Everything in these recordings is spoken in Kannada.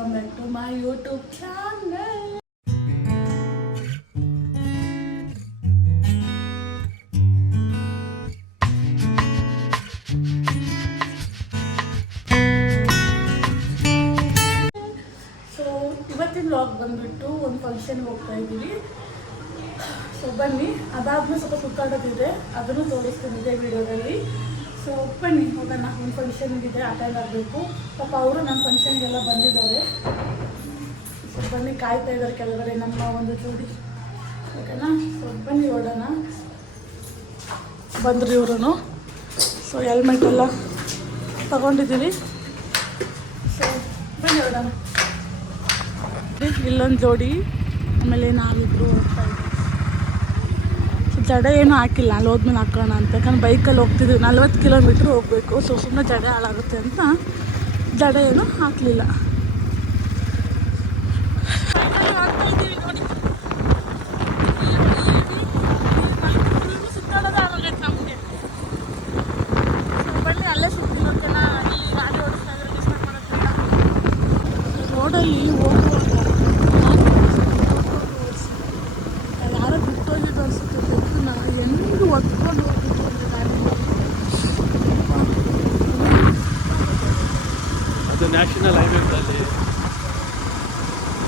Welcome back to my YouTube channel so ಇವತ್ತಿನ ವ್ಲಾಗ್ ಬಂದುಬಿಟ್ಟು ಒಂದು ಫಂಕ್ಷನ್ಗೆ ಹೋಗ್ತಾ ಇದ್ದೀವಿ. ಸೊ ಬನ್ನಿ. ಅದಾದ್ಮೇಲೆ ಸ್ವಲ್ಪ ಸುತ್ತಾಡೋದಿದೆ. ಅದನ್ನು ತೋರಿಸ್ತೀನಿ ಇದೇ ವಿಡಿಯೋದಲ್ಲಿ ಸೊ ಬನ್ನಿ ಹೋಗೋಣ ಒಂದು ಫಂಕ್ಷನ್ಗಿದೆ ಅಟೆಂಡ್ ಆಗಬೇಕು ಪಾಪ ಅವರು ನಮ್ಮ ಫಂಕ್ಷನ್ಗೆಲ್ಲ ಬಂದಿದ್ದಾರೆ. ಸೊ ಬನ್ನಿ ಕಾಯ್ತಾ ಇದ್ದಾರೆ ಕೆಲವರೆ ನಮ್ಮ ಒಂದು ಜೋಡಿ. ಓಕೆನಾ? ಸೊ ಬನ್ನಿ ಓಡೋಣ. ಬಂದ್ರಿ ಇವರು ಸೊ ಹೆಲ್ಮೆಟ್ ಎಲ್ಲ ತಗೊಂಡಿದ್ದೀವಿ ಸೊ ಬನ್ನಿ ಓಡೋಣ. ಇಲ್ಲೊಂದು ಜೋಡಿ, ಆಮೇಲೆ ನಾವಿಬ್ಬರು ಹೋಗ್ತಾ ಇದ್ದೀವಿ ಜಡ ಏನು ಹಾಕಿಲ್ಲ. ಅಲ್ಲಿ ಹೋದ್ಮೇಲೆ ಹಾಕೋಣ ಅಂತ. ಯಾಕಂದ್ರೆ ಬೈಕಲ್ಲಿ ಹೋಗ್ತಿದ್ವಿ ನಲ್ವತ್ತು ಕಿಲೋಮೀಟ್ರ್ ಹೋಗಬೇಕು. ಸೊ ಸುಮ್ಮನೆ ಜಡ ಹಾಳಾಗುತ್ತೆ ಅಂತ ಜಡ ಏನು ಹಾಕಲಿಲ್ಲ. ಬನ್ನಿ ಅಲ್ಲೇ ಸುತ್ತೀನಿ ಓಕೆನಾ ಈ ಗಾಡಿ ಓಡಿಸ್ತಾ ಇದ್ರೆ ಡಿಸ್ಟರ್ಬ್ ಮಾಡೋದ್ರಿಂದ ರೋಡಲ್ಲಿ ಹೋಗುವಾಗ ಯಾರೋ ಬಿಟ್ಟೋಗಿದ್ದು ಅನ್ಸುತ್ತೆ ಬೆಕ್ಕನ್ನ ಹೆಂಗೆ ಒತ್ಕೊಂಡು ಹೋಗ್ಬಿಟ್ಟು ಒಂದು ಗಾಡಿ ಅದು ನ್ಯಾಷನಲ್ ಹೈವೇಗಳಲ್ಲಿ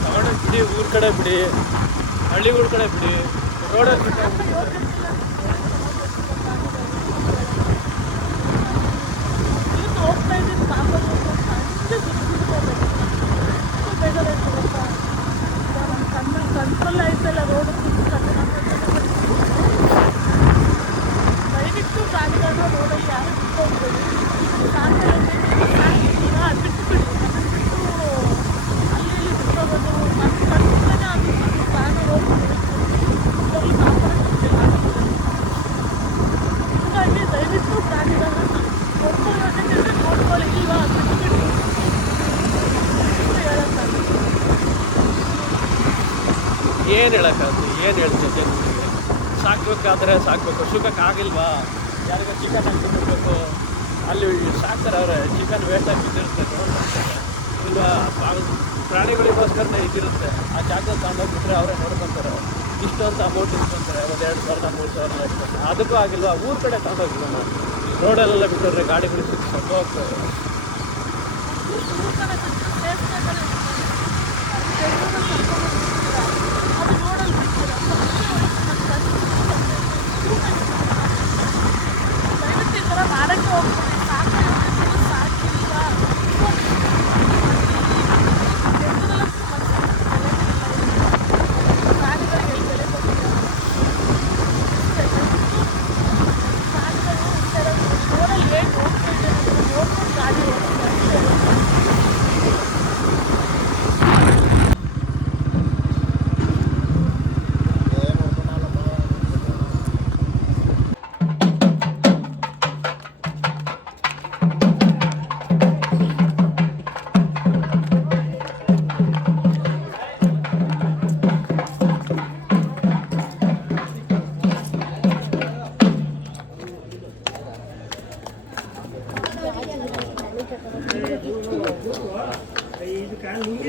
ತಗೊಂಡು ಬಿಡಿ ಕಡೆ ಬಿಡಿ ಹಳ್ಳಿಗಳ ಕಡೆ ಬಿಡಿ ರೋಡ್ ಇವತ್ತು ಹೋಗ್ತಾ ಇದ್ದೀನಿ ಪಾಪಲ್ಲಿ ಕಂಟ್ರೋಲ್ ಆಯ್ತಲ್ಲ ರೋಡ್ ಏನು ಹೇಳೋಕ್ಕಾಗುತ್ತೆ? ಏನು ಹೇಳ್ತೀವಿ ಜನರಿಗೆ ಸಾಕಬೇಕಾದ್ರೆ ಸಾಕಬೇಕು. ಸುಖಕ್ಕಾಗಿಲ್ವಾ? ಯಾರಿಗೂ ಚಿಕನ್ ಹಾಕಿ ಬಿಡಬೇಕು ಅಲ್ಲಿ ಸಾಕ್ತಾರೆ ಅವರೇ. ಚಿಕನ್ ವೇಸ್ಟ್ ಆಗಿ ಬಿದ್ದಿರುತ್ತೆ ಇಲ್ಲ ಪ್ರಾಣಿಗಳಿಗೋಸ್ಕರನೇ ಇದಿರುತ್ತೆ ಆ ಜಾಗ ತಗೊಂಡೋಗ್ಬಿಟ್ರೆ ಅವರೇ ನೋಡ್ಕೊತಾರೆ. ಇಷ್ಟೊಂದು ಅಮೌಂಟ್ ಇಟ್ಕೊತಾರೆ. ಒಂದು ಎರಡು ಸಾವಿರದ ಮೂರು ಸಾವಿರ ಇಟ್ಕೊತಾರೆ. ಅದಕ್ಕೂ ಆಗಿಲ್ವಾ? ಊರ ಕಡೆ ತಗೊಂಡೋಗಿಲ್ಲ ರೋಡಲ್ಲೆಲ್ಲ ಬಿಟ್ಟರೆ ಗಾಡಿಗಳು ಸಿಕ್ಕೊಂಡು ಹೋಗ್ತಾರೆ.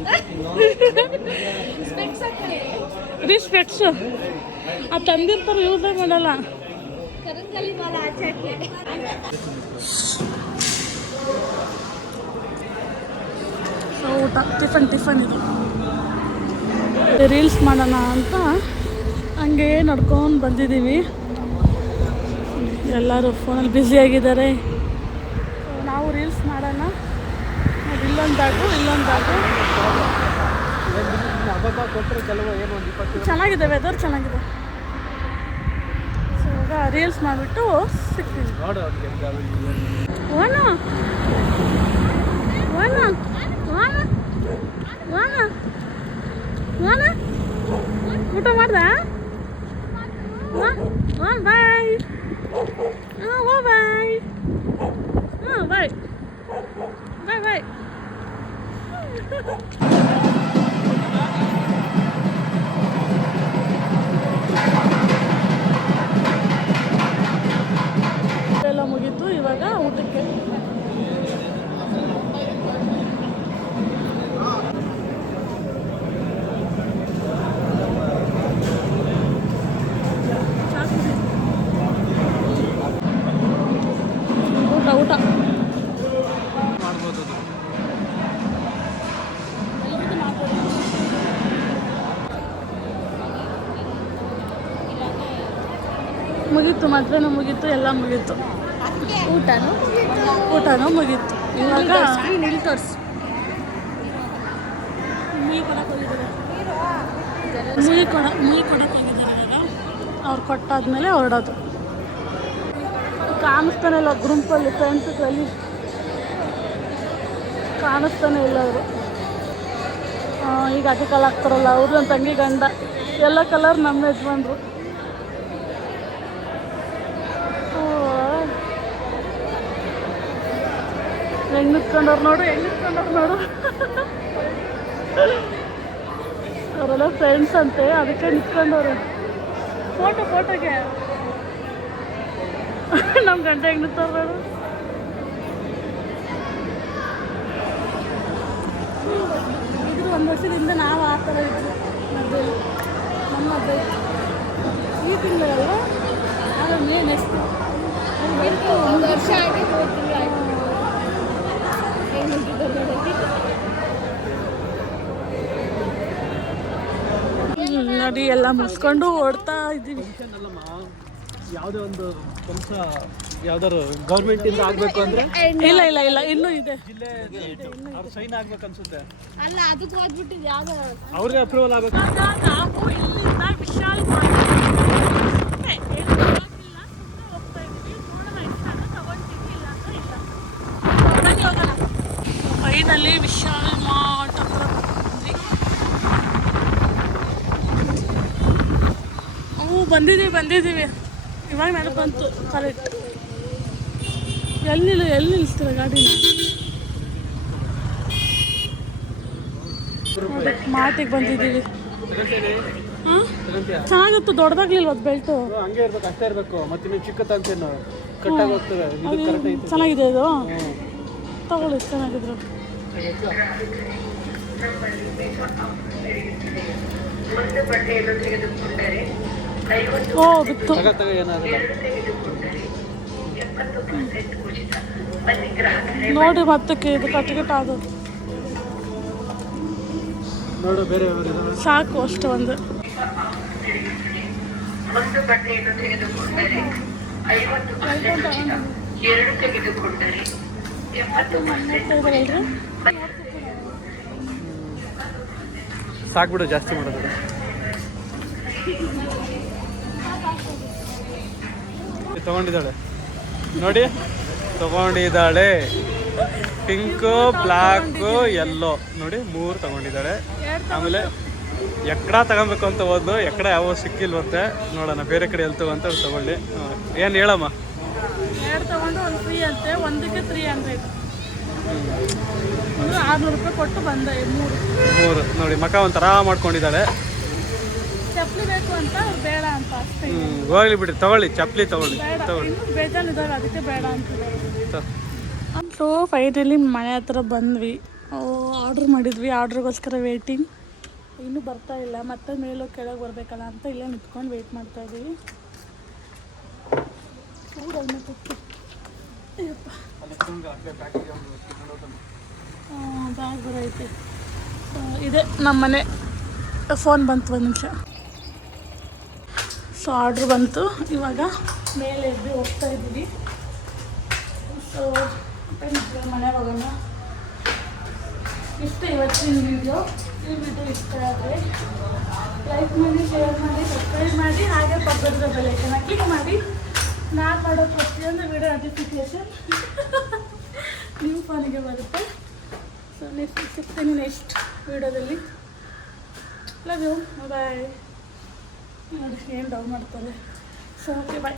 ರೀ ಸ್ಪೆಕ್ಸ್ ಆ ತಂದಿರ್ತಾರೆ ಯೂಸೇ ಮಾಡಲ್ಲ. ಸೊ ಊಟ ಟಿಫನ್ ಟಿಫನ್ ಇದು. ರೀಲ್ಸ್ ಮಾಡೋಣ ಅಂತ ಹಂಗೆ ನಡ್ಕೊಂಡು ಬಂದಿದ್ದೀವಿ. ಎಲ್ಲರೂ ಫೋನಲ್ಲಿ ಬ್ಯುಸಿಯಾಗಿದ್ದಾರೆ ನಾವು ರೀಲ್ಸ್ ಮಾಡೋಣ. ಇಲ್ಲೊಂದಾಗು ಇಲ್ಲೊಂದಾಗು. ಚೆನ್ನಾಗಿದೆ ವೆದರ್ ಚೆನ್ನಾಗಿದೆ. ಸೊ ಇವಾಗ ರೀಲ್ಸ್ ಮಾಡಿಬಿಟ್ಟು ವಾನ? ಊಟ ಮಾಡ್ದಾ? ಹಾಂ ಬಾಯ್. ಹಾಂ ಬಾಯ್. ಹಾಂ, ಬಾಯ್. ಬಾಯ್ ಬಾಯ್. ಎಲ್ಲ ಮುಗೀತು ಇವಾಗ ಊಟಕ್ಕೆ ಮುಗೀತು ಮದ್ವೆನೂ ಮುಗೀತು ಎಲ್ಲ ಮುಗೀತು. ಊಟನೂ ಊಟನೂ ಮುಗೀತು. ಇವಾಗ ಇಲ್ಲಿ ತೋರಿಸಿ ಮುಗಿ ಕೊಡಕ್ಕೆ ಹೋಗಿದ್ದಾರೆ? ಮುಗಿ ಕೊಡ ಮುಗಿ ಕೊಡಕ್ಕೆ ಹೋಗಿದ್ದಾರೆ ಇವಾಗ? ಅವ್ರು ಕೊಟ್ಟಾದ್ಮೇಲೆ ಹೊರಡೋದು. ಕಾಣಿಸ್ತಾನೆ ಇಲ್ಲ ಗ್ರೂಪಲ್ಲಿ ಫ್ರೆಂಡ್ಸ್ಗಳಲ್ಲಿ. ಕಾಣಿಸ್ತಾನೆ ಇಲ್ಲ ಅವರು. ಈಗ ಅದೇ ಕಾಲ ಹಾಕ್ತಾರಲ್ಲ ಅವ್ರು ನನ್ನ ತಂಗಿ ಗಂಡ. ಎಲ್ಲ ಕಲರ್ ನಮ್ಮ ಯಜಮಾನ್ರು ಓ. ಹೆಂಗ್ ನಿಂತ್ಕೊಂಡವ್ರು ನೋಡು ಹೆಂಗ್ ನಿಂತ್ಕೊಂಡವ್ರು ನೋಡು. ಅವರೆಲ್ಲ ಫ್ರೆಂಡ್ಸ್ ಅಂತೆ ಅದಕ್ಕೆ ನಿಂತ್ಕೊಂಡವ್ರು. ಫೋಟೋ ಫೋಟೋಗೆ ನಮ್ಮ ಗಂಟೆ ಹೆಂಗ್ ನಿಂತವ್ರು ನೋಡು. ಇದ್ರು ಒಂದು ವರ್ಷದಿಂದ ನಾವು ಆ ಥರ ಇದ್ವಿ. ಮದುವೆ. ನಮ್ಮ ಮದುವೆ. ಈ ತಿಂಗಳಲ್ಲ? ಆಗ ಮೇ ನೆಕ್ಸ್ಟ್ ಒಂದು ವರ್ಷ ಆಗಿ ಮೂರು ನೋಡಿ ಎಲ್ಲ ಮುಸ್ಕೊಂಡು ಓಡ್ತಾ ಇದ್ದೀವಿ. ಯಾವುದೇ ಒಂದು ಕೆಲಸ ಯಾವ್ದಾರು ಗೌರ್ಮೆಂಟ್ ಇಂದ ಆಗ್ಬೇಕು ಅಂದ್ರೆ? ಇಲ್ಲ ಇಲ್ಲ ಇಲ್ಲ ಇನ್ನೂ ಇದೆ. ಜಿಲ್ಲೆ ಅವ್ರ ಸೈನ್ ಆಗ್ಬೇಕು ಅನ್ಸುತ್ತೆ. ಅಲ್ಲ ಅದಕ್ಕೆ ಅವ್ರಿಗೆ ಅಪ್ರೂವಲ್ ಆಗ್ಬೇಕು ಇವಾಗ ನಾವು ಇಲ್ಲಿಂದ ವಿಶಾಲ್ ಸುಮ್ಮನೆ ಹೇಳೋಕ್ಕಾಗಿಲ್ಲ ಸುಮ್ಮನೆ ಹೋಗ್ತಾ ಇದ್ದೀವಿ ನೋಡೋಣ ಇಷ್ಟ ಆದ್ರೆ ತಗೊಳ್ತೀವಿ ಇಲ್ಲ ಅಂದ್ರೆ ಇಲ್ಲ ಬನ್ನಿ ಹೋಗೋಣ ಫೈನಲಿ ವಿಶಾಲ್ ಮಾರ್ಟ್ ಹತ್ರ ಬಂದ್ವಿ ಅವು ಬಂದಿದ್ದೀವಿ ಬಂದಿದ್ದೀವಿ. ಇವಾಗ ನನಗೆ ಬಂತು ಕರೆಕ್ಟ್ ಎಲ್ಲಿ ನಿಲ್ಲ ಎಲ್ಲಿ ನಿಲ್ಲಿಸ್ತೀರ ಗಾಡಿನ ಮಾತಿಗೆ ಬಂದಿದ್ದೀವಿ. ಹಾಂ? ಚೆನ್ನಾಗಿತ್ತು ದೊಡ್ಡದಾಗ್ಲಿಲ್ವ ಅದು ಬೆಲ್ಟು? ಹಂಗೆ ಇರ್ಬೇಕು ಅಷ್ಟೇ ಇರಬೇಕು. ಮತ್ತೆ ನೀವು ಚಿಕ್ಕ ತಂತೇನು ಕಟ್ಟಾಗಿ ಹೋಗ್ತದೆ ಇದು ಕರೆಕ್ಟ್ ಐತೆ ಚೆನ್ನಾಗಿದೆ ಇದು? ತಗೊಳ್ಳಿ ಚೆನ್ನಾಗಿದ್ರು. ಓ ಬಿತ್ತು ತಗ ತಗ ಏನಾಗಲ್ಲ ನೋಡಿ ಮತ್ತಕ್ಕೆ ಇದು ಕಟ್ಕಟ್ ಅದು ನೋಡು ಬೇರೆ ಸಾಕು ಅಷ್ಟು ಒಂದು. ಒಂದು ಬಟ್ಟೆಯನ್ನು ತೆಗೆದುಕೊಂಡರೆ ಐವತ್ತು ಪರ್ಸೆಂಟ್ ಉಚಿತ ಎರಡು ತೆಗೆದುಕೊಂಡರೆ ಎಪ್ಪತ್ತು ಪರ್ಸೆಂಟ್ ಇದಾವಲ್ರಿ ಸಾಕ್ಬಿಡು ಜಾಸ್ತಿ ಮಾಡೋದು ತಗೊಂಡಿದ್ದಾಳೆ. ನೋಡಿ ತಗೊಂಡಿದ್ದಾಳೆ. ಪಿಂಕು ಬ್ಲಾಕ್ ಎಲ್ಲೋ. ನೋಡಿ ಮೂರು ತಗೊಂಡಿದ್ದಾಳೆ. ಆಮೇಲೆ ಎಕ್ಕಡ ತಗೊಬೇಕು ಅಂತ ಹೋದ್ಲು. ಎಕ್ಕಡ ಯಾವ ಸಿಕ್ಕಿಲ್ವಂತೆ. ನೋಡೋಣ ಬೇರೆ ಕಡೆ ಎಲ್ಲಿ ತಗೊಂತ ತಗೊಳ್ಳಿ ಏನು ಹೇಳಮ್ಮ? ಎರಡು ತಗೊಂಡು ಒಂದು ಫ್ರೀ ಅಂತೆ. ಒಂದಕ್ಕೆ ತ್ರೀ ಹಂಡ್ರೆಡ್ ಅಂದ್ರೆ ಆರ್ನೂರು ರೂಪಾಯಿ ಕೊಟ್ಟು ಬಂದೆ ಮೂರು. ಮೂರು. ನೋಡಿ ಮಕ ಒಂಥರ ಮಾಡ್ಕೊಂಡಿದ್ದಾಳೆ. ಚಪ್ಪಲಿ ಬೇಕು ಅಂತ ಅವ್ರು ಬೇಡ ಅಂತ ಅಷ್ಟೇ. ಹೋಗ್ಲಿ ಬಿಡ್ರಿ ತಗೊಳ್ಳಿ ಚಪ್ಪಲಿ ತಗೊಳ್ಳಿ ಬೇಡ ತಗೊಳ್ಳಿ. ಇನ್ನು ಬೇಜಾನಿದ್ದಾರೆ ಅದಕ್ಕೆ ಬೇಡ ಅಂತ. ಸೊ ಫೈನಲಿ ಮನೆ ಹತ್ರ ಬಂದ್ವಿ. ಆರ್ಡ್ರ್ ಮಾಡಿದ್ವಿ ಆರ್ಡ್ರಿಗೋಸ್ಕರ ವೇಟಿಂಗ್ ಇನ್ನೂ ಬರ್ತಾ ಇಲ್ಲ ಮತ್ತೆ ಮೇಲೋ ಕೆಳಗೆ ಬರಬೇಕಲ್ಲ ಅಂತ ಇಲ್ಲೇ ನಿಂತ್ಕೊಂಡು ವೇಟ್ ಮಾಡ್ತಾ ಇದ್ದೀವಿ. ಬ್ಯಾಗ್ ಬರೈತೆ. ಇದೆ ನಮ್ಮ ಮನೆ ಫೋನ್ ಬಂತು ಒಂದು ನಿಮಿಷ. ಸೊ ಆರ್ಡ್ರ್ ಬಂತು. ಇವಾಗ ಮೇಲೆ ಎದ್ದು ಹೋಗ್ತಾ ಇದ್ದೀವಿ. ಸೊ ಮನೆ ಹೋಗೋಣ. ಇಷ್ಟ ಇವತ್ತಿನ ವಿಡಿಯೋ ಈ ವಿಡಿಯೋ ಇಷ್ಟ ಆದರೆ ಲೈಕ್ ಮಾಡಿ ಶೇರ್ ಮಾಡಿ ಸಬ್ಸ್ಕ್ರೈಬ್ ಮಾಡಿ, ಹಾಗೆ ಪಕ್ಕದ ಬೆಲೆಕನ್ನು ಕ್ಲಿಕ್ ಮಾಡಿ. ನಾನು ಮಾಡೋ ಪ್ರತಿಯೊಂದು ವಿಡಿಯೋ ನೋಟಿಫಿಕೇಷನ್ ನಿಮ್ಮ ಫೋನಿಗೆ ಬರುತ್ತೆ. ಸೊ ನೆಕ್ಸ್ಟ್ ಸಿಗ್ತೀನಿ ನೆಕ್ಸ್ಟ್ ವಿಡಿಯೋದಲ್ಲಿ ಲವ್ ಯು ಬಾಯ್ ನೋಡಿ ಏನು ಡೌನ್ ಮಾಡ್ತಾರೆ. So okay bye